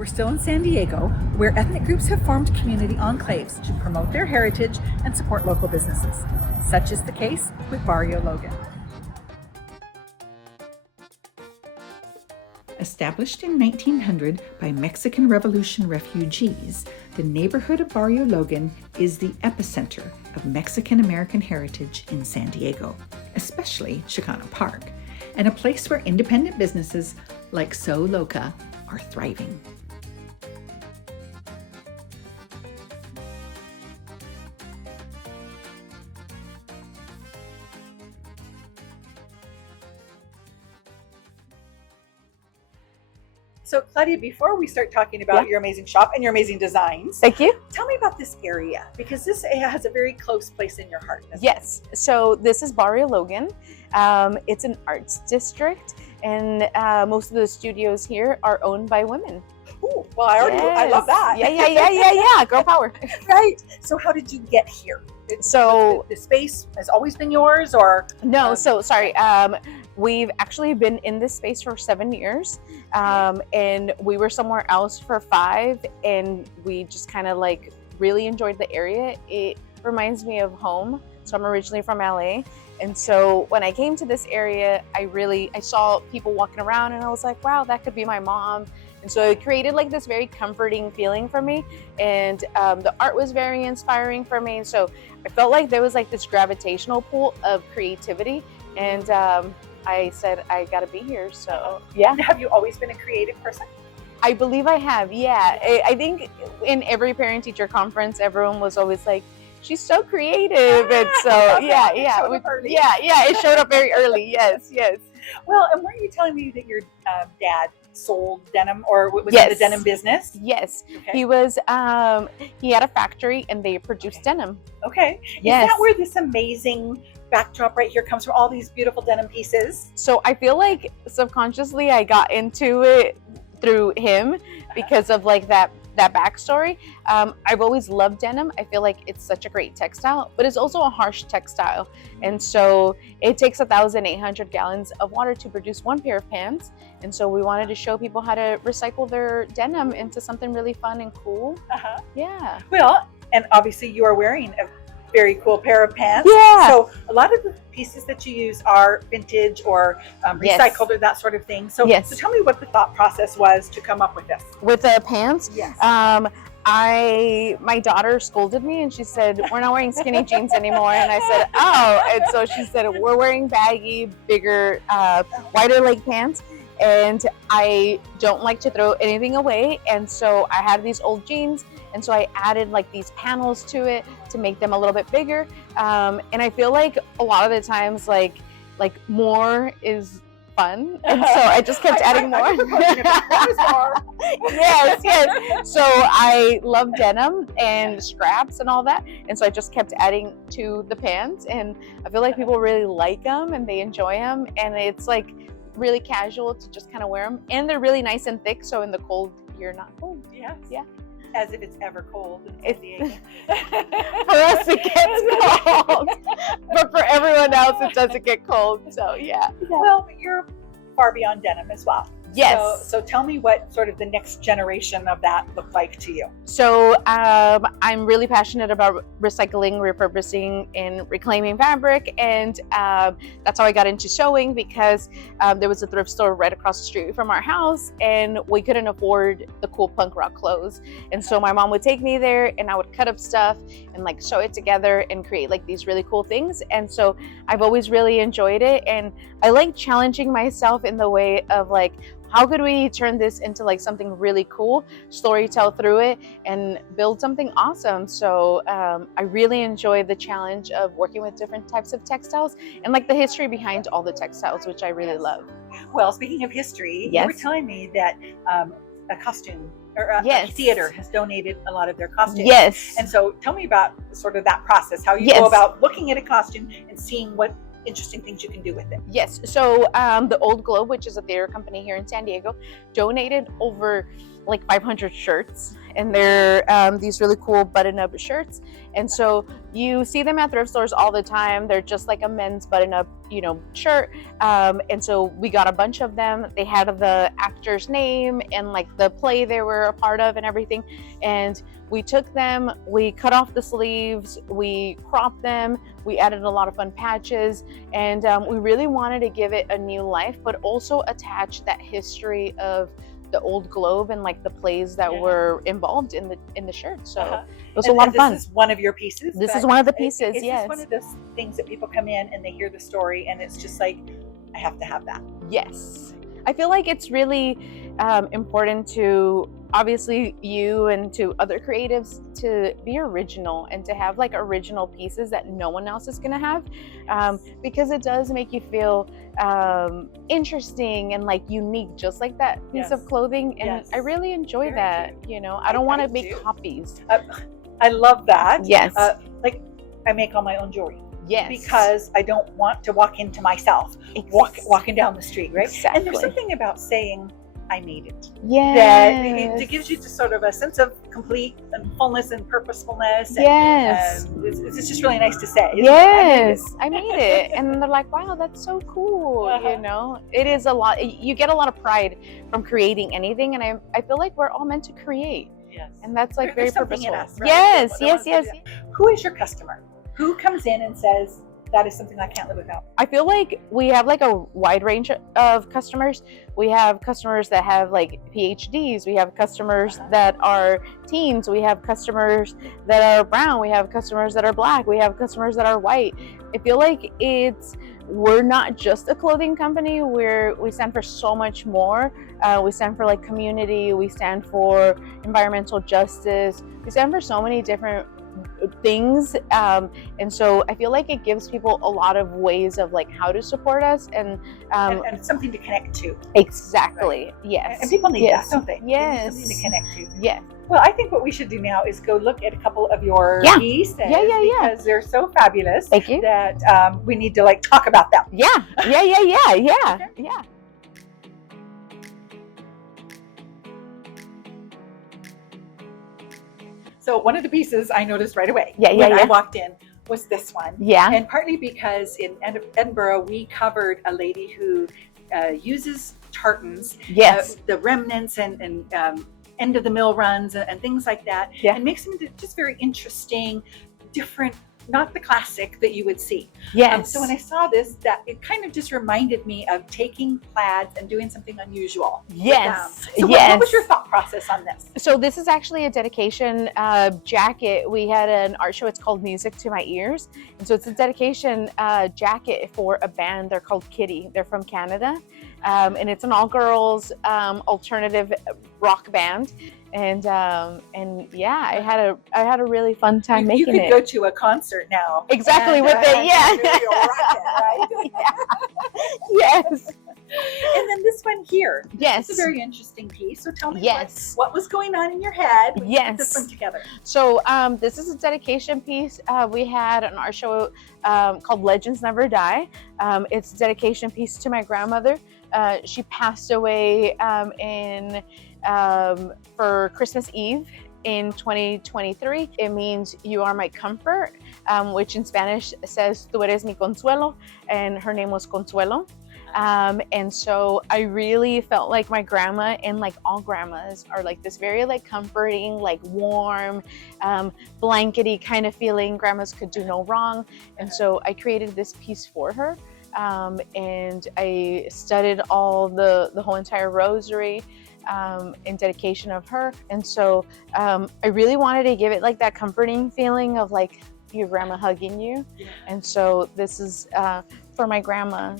We're still in San Diego, where ethnic groups have formed community enclaves to promote their heritage and support local businesses. Such is the case with Barrio Logan. Established in 1900 by Mexican Revolution refugees, the neighborhood of Barrio Logan is the epicenter of Mexican-American heritage in San Diego, especially Chicano Park, and a place where independent businesses like Sew Loka are thriving. So Claudia, before we start talking about your amazing shop and your amazing designs, Thank you. tell me about this area, because this has a very close place in your heart. Yes, so this is Barrio Logan. It's an arts district, and most of the studios here are owned by women. Ooh, well, I love that. Yeah. Girl power. Right. So how did you get here? So the space has always been yours, or no? Sorry. We've actually been in this space for 7 years, and we were somewhere else for 5, and we just kind of like really enjoyed the area. It reminds me of home. So I'm originally from LA, and so when I came to this area, I saw people walking around, and I was like, wow, that could be my mom. And so it created like this very comforting feeling for me, and the art was very inspiring for me. So I felt like there was like this gravitational pull of creativity, and I said I gotta be here. So yeah. Have you always been a creative person? I believe I have. Yeah, I think in every parent-teacher conference, everyone was always like, "She's so creative," and so it showed up very early. Yes. Well, and weren't you telling me that your dad sold denim, or was it a denim business? Yes, okay. he had a factory and they produced denim. Okay. Yes. Is that where this amazing backdrop right here comes from, all these beautiful denim pieces? So I feel like subconsciously I got into it through him because of like that backstory. I've always loved denim. I feel like it's such a great textile, but it's also a harsh textile. And so it takes 1,800 gallons of water to produce 1 pair of pants. And so we wanted to show people how to recycle their denim into something really fun and cool. Yeah. Well, and obviously you are wearing a very cool pair of pants. Yeah. So a lot of the pieces that you use are vintage or recycled or that sort of thing. So, so tell me what the thought process was to come up with this. With the pants? Yes. My daughter scolded me and she said, "We're not wearing skinny jeans anymore." And I said, "Oh." And so she said, "We're wearing baggy, bigger, wider leg pants." And I don't like to throw anything away. And so I had these old jeans. And so I added like these panels to it to make them a little bit bigger. And I feel like a lot of the times, like more is fun. And so I just kept adding more. Yes. So I love denim and scraps and all that. And so I just kept adding to the pants. And I feel like people really like them and they enjoy them. And it's like really casual to just kind of wear them. And they're really nice and thick. So in the cold, you're not cold. Yes. Yeah. As if it's ever cold in San Diego. For us it gets cold, but for everyone else it doesn't get cold. So yeah. Well, you're far beyond denim as well. Yes. So tell me what sort of the next generation of that looked like to you. So I'm really passionate about recycling, repurposing, and reclaiming fabric, and that's how I got into sewing, because there was a thrift store right across the street from our house, and we couldn't afford the cool punk rock clothes. And so my mom would take me there, and I would cut up stuff and like sew it together and create like these really cool things. And so I've always really enjoyed it, and I like challenging myself in the way of like, how could we turn this into like something really cool, storytell through it, and build something awesome? So I really enjoy the challenge of working with different types of textiles and like the history behind all the textiles, which I really love. Well, speaking of history, you were telling me that a costume or a theater has donated a lot of their costumes. Yes. And so tell me about sort of that process, how you go about looking at a costume and seeing what interesting things you can do with it. Yes. So the Old Globe, which is a theater company here in San Diego, donated over like 500 shirts and they're these really cool button-up shirts. And so you see them at thrift stores all the time. They're just like a men's button-up, shirt. And so we got a bunch of them. They had the actor's name and like the play they were a part of and everything. And we took them, we cut off the sleeves, we cropped them, we added a lot of fun patches, and we really wanted to give it a new life, but also attach that history of the old Globe and like the plays that were involved in the shirt. So it was a lot of fun. This is one of your pieces. This is one of the pieces. It's yes. Just one of those things that people come in and they hear the story, and it's just like, I have to have that. Yes, I feel like it's really important to obviously you and to other creatives to be original and to have like original pieces that no one else is going to have, because it does make you feel interesting and like unique, just like that piece of clothing. And I really enjoy that. I don't want to make copies. I love that. Yes. Like I make all my own jewelry. Yes. Because I don't want to walk into myself walking down the street, right? Exactly. And there's something about saying, I made it. Yes. That it gives you just sort of a sense of complete and fullness and purposefulness. And, yes. It's just really nice to say. Yes. I made it. And they're like, wow, that's so cool. It is a lot. You get a lot of pride from creating anything. And I feel like we're all meant to create. Yes. And that's like very purposeful. In us, right? Yes. Who is your customer? Who comes in and says, that is something I can't live without? I feel like we have like a wide range of customers. We have customers that have like PhDs. We have customers that are teens. We have customers that are brown. We have customers that are black. We have customers that are white. I feel like we're not just a clothing company. We stand for so much more. We stand for like community. We stand for environmental justice. We stand for so many different things, and so I feel like it gives people a lot of ways of like how to support us and something to connect to. Exactly. Right? Yes. And people need that, don't they? Yes. They need something to connect to. Yes. Well, I think what we should do now is go look at a couple of your pieces because they're so fabulous. Thank you. That we need to like talk about them. Yeah. Yeah. So one of the pieces I noticed right away when I walked in was this one. Yeah. And partly because in Edinburgh, we covered a lady who uses tartans, the remnants and end of the mill runs and things like that, and makes them just very interesting, different, not the classic that you would see. Yes. So when I saw this, that it kind of just reminded me of taking plaids and doing something unusual. Yes. So what was your thought process on this? So this is actually a dedication jacket. We had an art show. It's called Music to My Ears. And so it's a dedication jacket for a band. They're called Kitty. They're from Canada. And it's an all-girls alternative rock band. And yeah, I had a really fun time making it. You could go to a concert now. Exactly, with it, right? Yes. And then this one here. Yes. It's a very interesting piece. So tell me what was going on in your head when you put this one together. So this is a dedication piece. We had an art show called Legends Never Die. It's a dedication piece to my grandmother. She passed away for Christmas Eve in 2023. It means you are my comfort, which in Spanish says tú eres mi consuelo, and her name was Consuelo. And so I really felt like my grandma, and like all grandmas, are like this very like comforting, like warm, blankety kind of feeling. Grandmas could do no wrong. And so I created this piece for her. And I studied all the whole entire rosary in dedication of her. And so I really wanted to give it like that comforting feeling of like your grandma hugging you. And so this is for my grandma.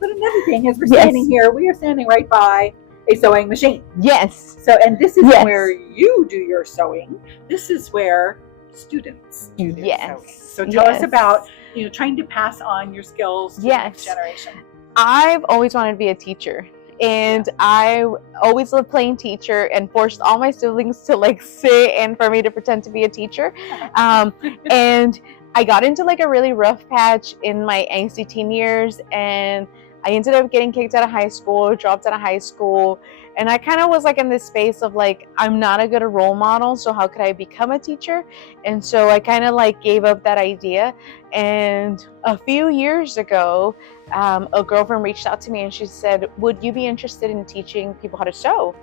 But another thing is, we're standing here, we are standing right by a sewing machine. Yes. So, and this is where you do your sewing. This is where students do their sewing. So tell us about, trying to pass on your skills to the next generation. I've always wanted to be a teacher. And I always loved playing teacher and forced all my siblings to like sit and for me to pretend to be a teacher. And I got into like a really rough patch in my angsty teen years, and I ended up getting kicked out of high school, dropped out of high school, and I kind of was like in this space of like, I'm not a good role model, so how could I become a teacher? And so I kind of like gave up that idea. And a few years ago, a girlfriend reached out to me and she said, would you be interested in teaching people how to sew?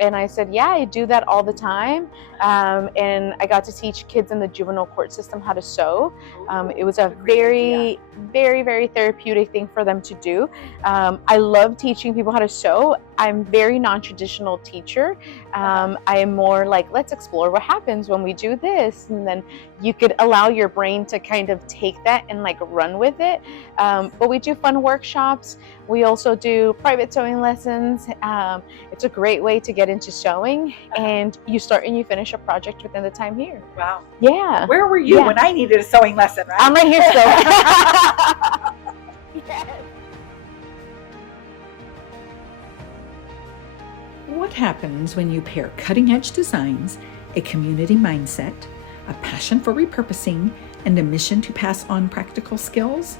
And I said, yeah, I do that all the time. And I got to teach kids in the juvenile court system how to sew. It was a very, very therapeutic thing for them to do. I love teaching people how to sew. I'm very non-traditional teacher. I am more like, let's explore what happens when we do this. And then you could allow your brain to kind of take that and like run with it. But we do fun workshops. We also do private sewing lessons. It's a great way to get into sewing, and you start and you finish a project within the time here. Wow. Yeah. Where were you when I needed a sewing lesson, right? I'm right here still. Yes. What happens when you pair cutting-edge designs, a community mindset, a passion for repurposing, and a mission to pass on practical skills?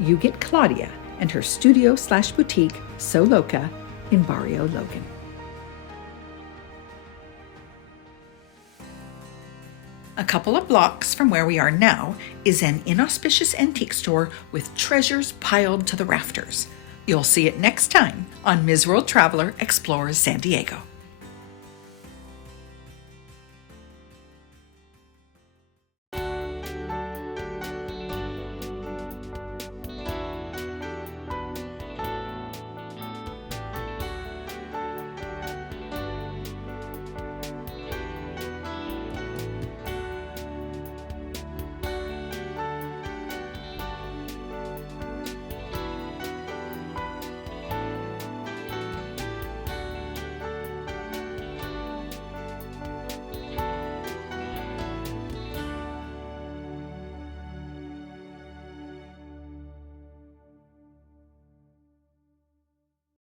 You get Claudia and her studio/boutique, Sew Loka, in Barrio Logan. A couple of blocks from where we are now is an inauspicious antique store with treasures piled to the rafters. You'll see it next time on Ms. World Traveler Explores San Diego.